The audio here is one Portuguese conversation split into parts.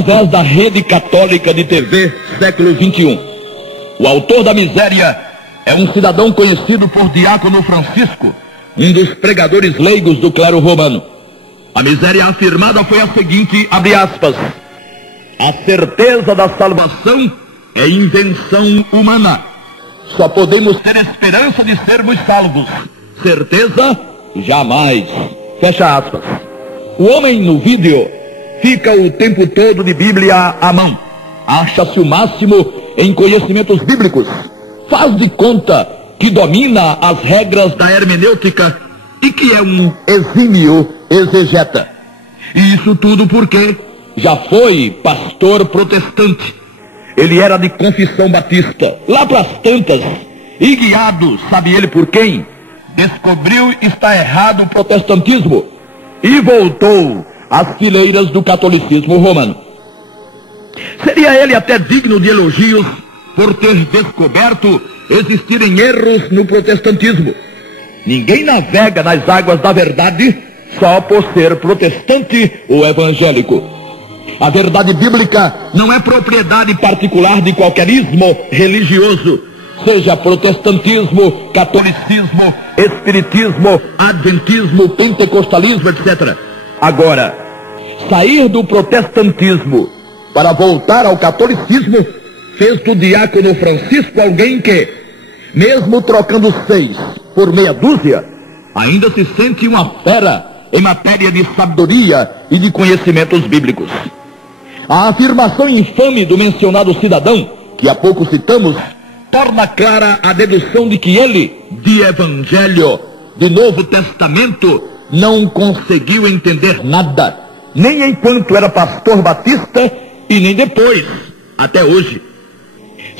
através da Rede Católica de TV Século XXI. O autor da miséria é um cidadão conhecido por Diácono Francisco, um dos pregadores leigos do clero romano. A miséria afirmada foi a seguinte, abre aspas: a certeza da salvação é invenção humana. Só podemos ter esperança de sermos salvos. Certeza? Jamais. Fecha aspas. O homem no vídeo fica o tempo todo de Bíblia à mão. Acha-se o máximo em conhecimentos bíblicos. Faz de conta que domina as regras da hermenêutica e que é um exímio exegeta. E isso tudo porque já foi pastor protestante. Ele era de confissão batista. Lá pras tantas, e guiado, sabe ele por quem, descobriu está errado o protestantismo e voltou às fileiras do catolicismo romano. Seria ele até digno de elogios por ter descoberto existirem erros no protestantismo. Ninguém navega nas águas da verdade só por ser protestante ou evangélico. A verdade bíblica não é propriedade particular de qualquer ismo religioso, seja protestantismo, catolicismo, espiritismo, adventismo, pentecostalismo, etc. Agora, sair do protestantismo para voltar ao catolicismo fez do Diácono Francisco alguém que, mesmo trocando 6 por meia dúzia, ainda se sente uma fera em matéria de sabedoria e de conhecimentos bíblicos. A afirmação infame do mencionado cidadão, que há pouco citamos, torna clara a dedução de que ele, de Evangelho, de Novo Testamento, não conseguiu entender nada, nem enquanto era pastor batista e nem depois, até hoje.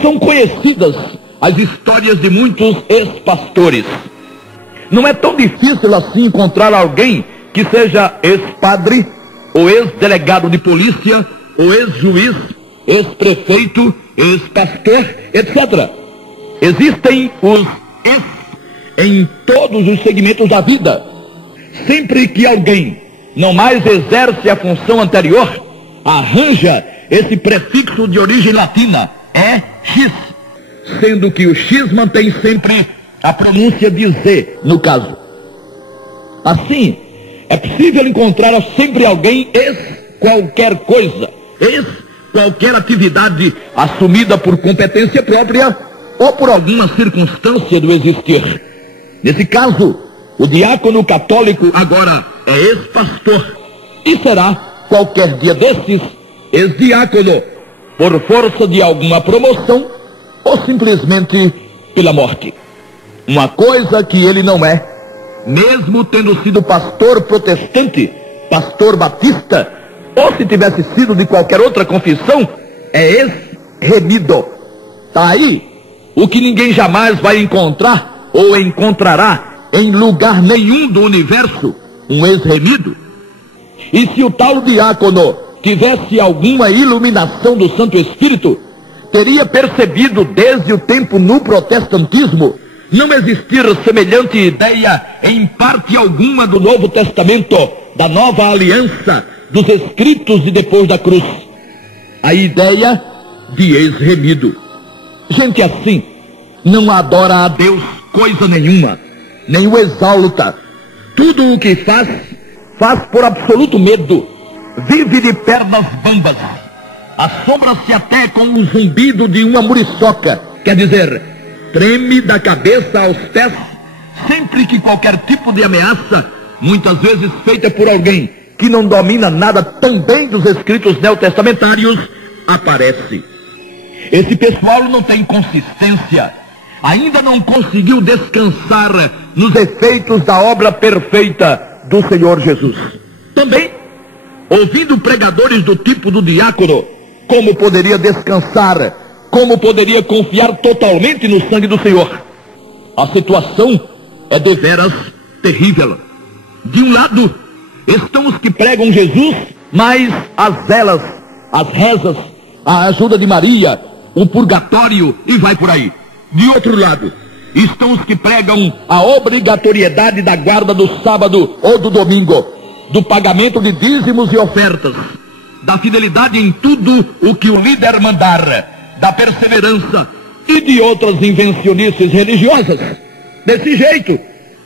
São conhecidas as histórias de muitos ex-pastores. Não é tão difícil assim encontrar alguém que seja ex-padre, ou ex-delegado de polícia, ou ex-juiz, ex-prefeito, ex-pastor, etc. Existem os ex em todos os segmentos da vida. Sempre que alguém não mais exerce a função anterior, arranja esse prefixo de origem latina, é X, sendo que o X mantém sempre a pronúncia de Z, no caso. Assim, é possível encontrar sempre alguém ex-qualquer coisa, ex-qualquer atividade assumida por competência própria ou por alguma circunstância do existir. Nesse caso, o diácono católico agora é ex-pastor e será, qualquer dia desses, ex-diácono, por força de alguma promoção ou simplesmente pela morte. Uma coisa que ele não é, mesmo tendo sido pastor protestante, pastor batista, ou se tivesse sido de qualquer outra confissão, é ex-remido. Tá aí o que ninguém jamais vai encontrar ou encontrará em lugar nenhum do universo, um ex-remido. E se o tal diácono tivesse alguma iluminação do Santo Espírito, teria percebido desde o tempo no protestantismo não existir semelhante ideia em parte alguma do Novo Testamento, da Nova Aliança, dos Escritos e depois da cruz. A ideia de ex-remido. Gente assim não adora a Deus coisa nenhuma, nem o exalta. Tudo o que faz, faz por absoluto medo. Vive de pernas bambas. Assombra-se até com o zumbido de uma muriçoca. Quer dizer, treme da cabeça aos pés sempre que qualquer tipo de ameaça, muitas vezes feita por alguém que não domina nada também dos escritos neotestamentários, aparece. Esse pessoal não tem consistência, ainda não conseguiu descansar nos efeitos da obra perfeita do Senhor Jesus. Também, ouvindo pregadores do tipo do diácono, como poderia descansar, como poderia confiar totalmente no sangue do Senhor? A situação é deveras terrível. De um lado, estão os que pregam Jesus, mas as velas, as rezas, a ajuda de Maria, o purgatório e vai por aí. De outro lado, estão os que pregam a obrigatoriedade da guarda do sábado ou do domingo, do pagamento de dízimos e ofertas. da fidelidade em tudo o que o líder mandar, da perseverança e de outras invencionices religiosas. Desse jeito,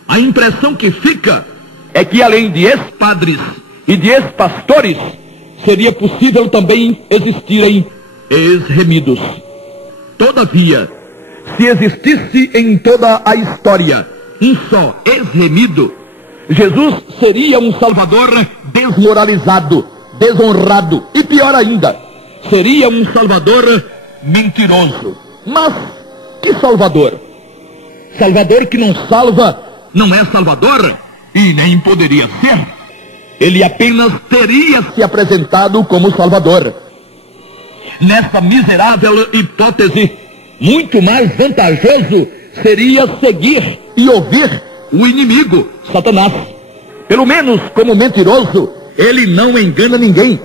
a impressão que fica é que além de ex-padres e de ex-pastores, seria possível também existirem ex-remidos. Todavia, se existisse em toda a história um só ex-remido, Jesus seria um Salvador desmoralizado, desonrado e pior ainda, seria um Salvador mentiroso. Mas que Salvador? Salvador que não salva não é Salvador e nem poderia ser. Ele apenas teria se apresentado como Salvador. Nessa miserável hipótese, muito mais vantajoso seria seguir e ouvir o inimigo, Satanás. Pelo menos como mentiroso, ele não engana ninguém,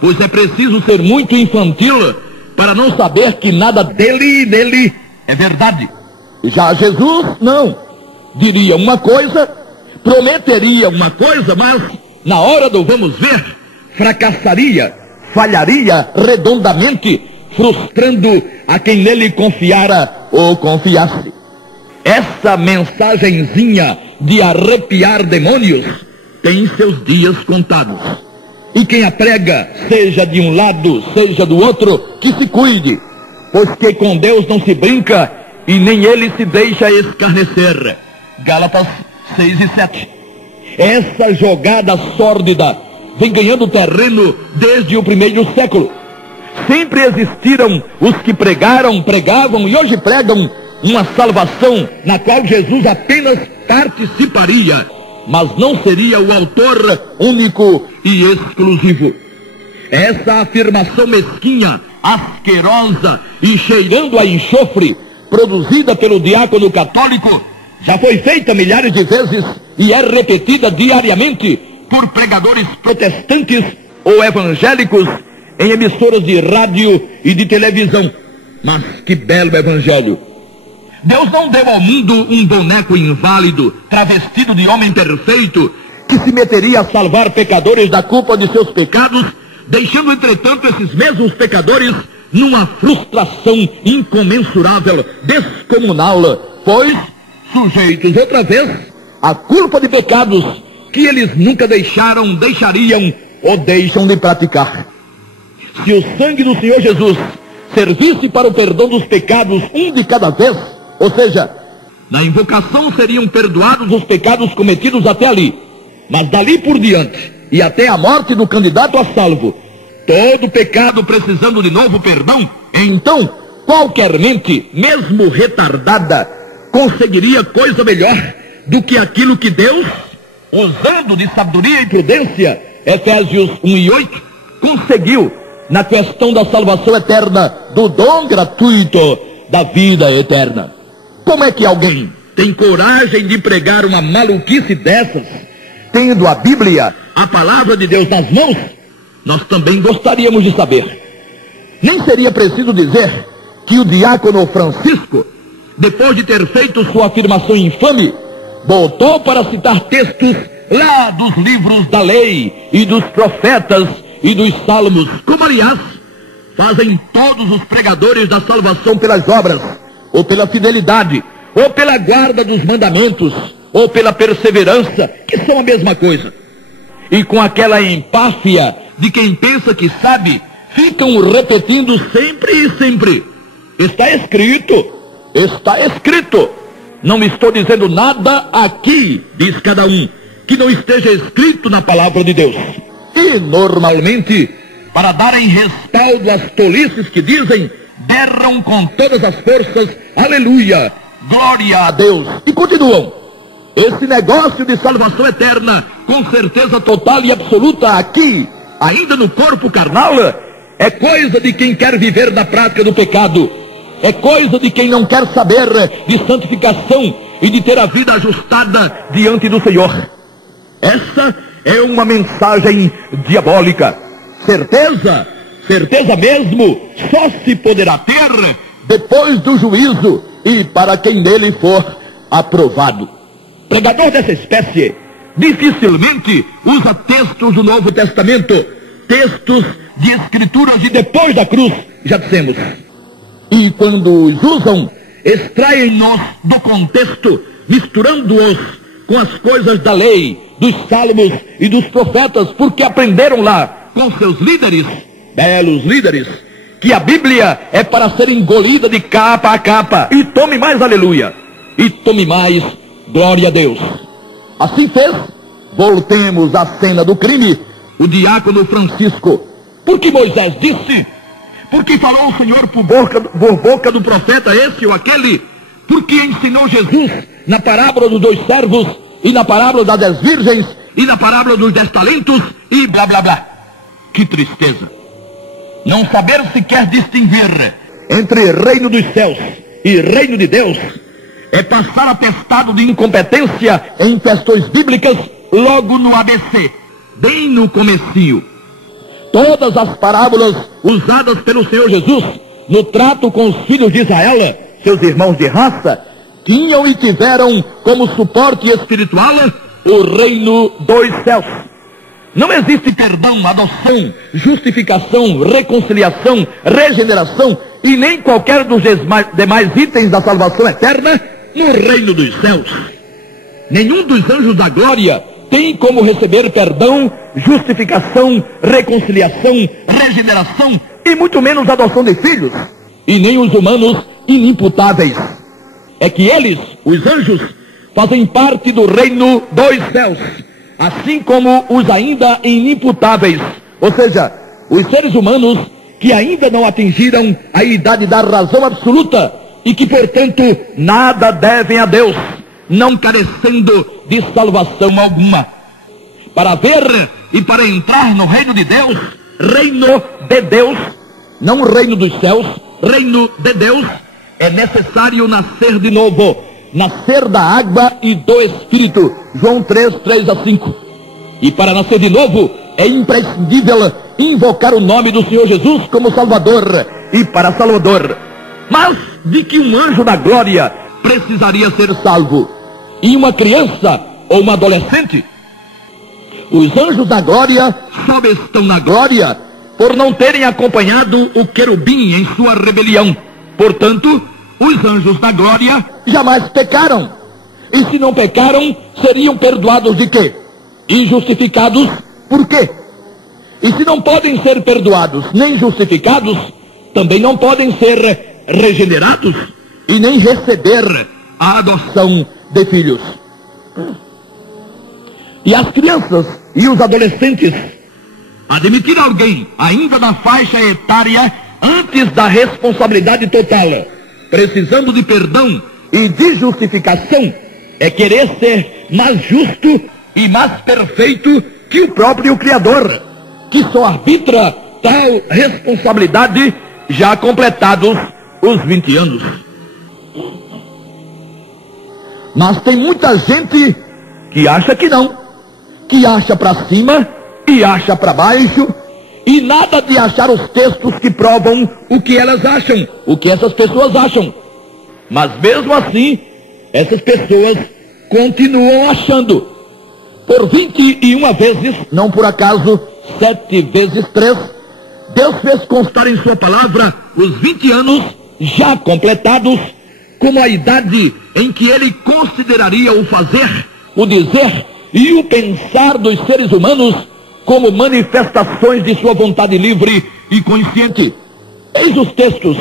pois é preciso ser muito infantil para não saber que nada dele e nele é verdade. Já Jesus, não. Diria uma coisa, prometeria uma coisa, mas na hora do vamos ver, fracassaria, falharia redondamente, frustrando a quem nele confiara ou confiasse. Essa mensagenzinha de arrepiar demônios tem seus dias contados. E quem a prega, seja de um lado, seja do outro, que se cuide, pois que com Deus não se brinca e nem ele se deixa escarnecer. Gálatas 6 e 7. Essa jogada sórdida vem ganhando terreno desde o primeiro século. Sempre existiram os que pregavam e hoje pregam uma salvação na qual Jesus apenas participaria, mas não seria o autor único e exclusivo. Essa afirmação mesquinha, asquerosa e cheirando a enxofre, produzida pelo diácono católico, já foi feita milhares de vezes e é repetida diariamente por pregadores protestantes ou evangélicos em emissoras de rádio e de televisão. Mas que belo evangelho! Deus não deu ao mundo um boneco inválido, travestido de homem perfeito, que se meteria a salvar pecadores da culpa de seus pecados, deixando, entretanto, esses mesmos pecadores numa frustração incomensurável, descomunal, pois sujeitos outra vez à culpa de pecados que eles nunca deixariam ou deixam de praticar. Se o sangue do Senhor Jesus servisse para o perdão dos pecados um de cada vez, ou seja, na invocação seriam perdoados os pecados cometidos até ali, mas dali por diante e até a morte do candidato a salvo, todo pecado precisando de novo perdão, então qualquer mente, mesmo retardada, conseguiria coisa melhor do que aquilo que Deus, usando de sabedoria e prudência, Efésios 1 e 8, conseguiu na questão da salvação eterna, do dom gratuito da vida eterna. Como é que alguém tem coragem de pregar uma maluquice dessas, tendo a Bíblia, a palavra de Deus nas mãos? Nós também gostaríamos de saber. Nem seria preciso dizer que o diácono Francisco, depois de ter feito sua afirmação infame, voltou para citar textos lá dos livros da lei e dos profetas e dos salmos, como aliás fazem todos os pregadores da salvação pelas obras, ou pela fidelidade, ou pela guarda dos mandamentos, ou pela perseverança, que são a mesma coisa. E com aquela empáfia de quem pensa que sabe, ficam repetindo sempre e sempre: está escrito, está escrito. Não estou dizendo nada aqui, diz cada um, que não esteja escrito na palavra de Deus. E normalmente, para darem respaldo às tolices que dizem, berram com todas as forças: aleluia, glória a Deus, e continuam. Esse negócio de salvação eterna, com certeza total e absoluta aqui, ainda no corpo carnal, é coisa de quem quer viver da prática do pecado, é coisa de quem não quer saber de santificação e de ter a vida ajustada diante do Senhor. Essa é uma mensagem diabólica. Certeza, certeza mesmo, só se poderá ter depois do juízo e para quem nele for aprovado. Pregador dessa espécie dificilmente usa textos do Novo Testamento, textos de escrituras de depois da cruz, já dissemos. E quando os usam, extraem-nos do contexto, misturando-os com as coisas da lei, dos salmos e dos profetas, porque aprenderam lá com seus líderes, belos líderes, que a Bíblia é para ser engolida de capa a capa. E tome mais aleluia, e tome mais glória a Deus. Assim fez. Voltemos à cena do crime. O diácono Francisco, porque Moisés disse, porque falou o Senhor por boca do profeta esse ou aquele, porque ensinou Jesus na parábola dos 2 servos, e na parábola das 10 virgens, e na parábola dos 10 talentos, e blá blá blá. Que tristeza! Não saber sequer distinguir entre reino dos céus e reino de Deus é passar atestado de incompetência em questões bíblicas logo no ABC, bem no comecinho. Todas as parábolas usadas pelo Senhor Jesus no trato com os filhos de Israel, seus irmãos de raça, tinham e tiveram como suporte espiritual o reino dos céus. Não existe perdão, adoção, justificação, reconciliação, regeneração e nem qualquer dos demais itens da salvação eterna no reino dos céus. Nenhum dos anjos da glória tem como receber perdão, justificação, reconciliação, regeneração e muito menos adoção de filhos. E nem os humanos inimputáveis. É que eles, os anjos, fazem parte do reino dos céus, assim como os ainda inimputáveis, ou seja, os seres humanos que ainda não atingiram a idade da razão absoluta e que, portanto, nada devem a Deus, não carecendo de salvação alguma. Para ver e para entrar no reino de Deus, não reino dos céus, reino de Deus, é necessário nascer de novo, nascer da água e do Espírito. João 3, 3 a 5. E para nascer de novo, é imprescindível invocar o nome do Senhor Jesus como Salvador e para Salvador. Mas de que um anjo da glória precisaria ser salvo? E uma criança ou uma adolescente? Os anjos da glória só estão na glória por não terem acompanhado o querubim em sua rebelião. Portanto, os anjos da glória jamais pecaram. E se não pecaram, seriam perdoados de quê? E justificados por quê? E se não podem ser perdoados nem justificados, também não podem ser regenerados e nem receber a adoção de filhos. E as crianças e os adolescentes, admitir alguém ainda na faixa etária antes da responsabilidade total, precisando de perdão e de justificação, é querer ser mais justo e mais perfeito que o próprio Criador, que só arbitra tal responsabilidade já completados os 20 anos. Mas tem muita gente que acha que não, que acha para cima e acha para baixo, e nada de achar os textos que provam o que elas acham, o que essas pessoas acham. Mas mesmo assim, essas pessoas continuam achando. Por 21 vezes, não por acaso 7 vezes 3, Deus fez constar em sua palavra os 20 anos já completados como a idade em que ele consideraria o fazer, o dizer e o pensar dos seres humanos como manifestações de sua vontade livre e consciente. Eis os textos: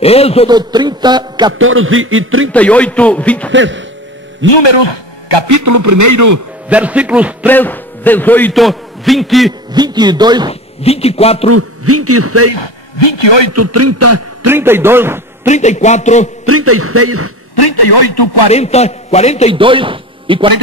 Êxodo 30, 14 e 38, 26. Números, capítulo 1, versículos 3, 18, 20, 22, 24, 26, 28, 30, 32, 34, 36, 38, 40, 42 e 43.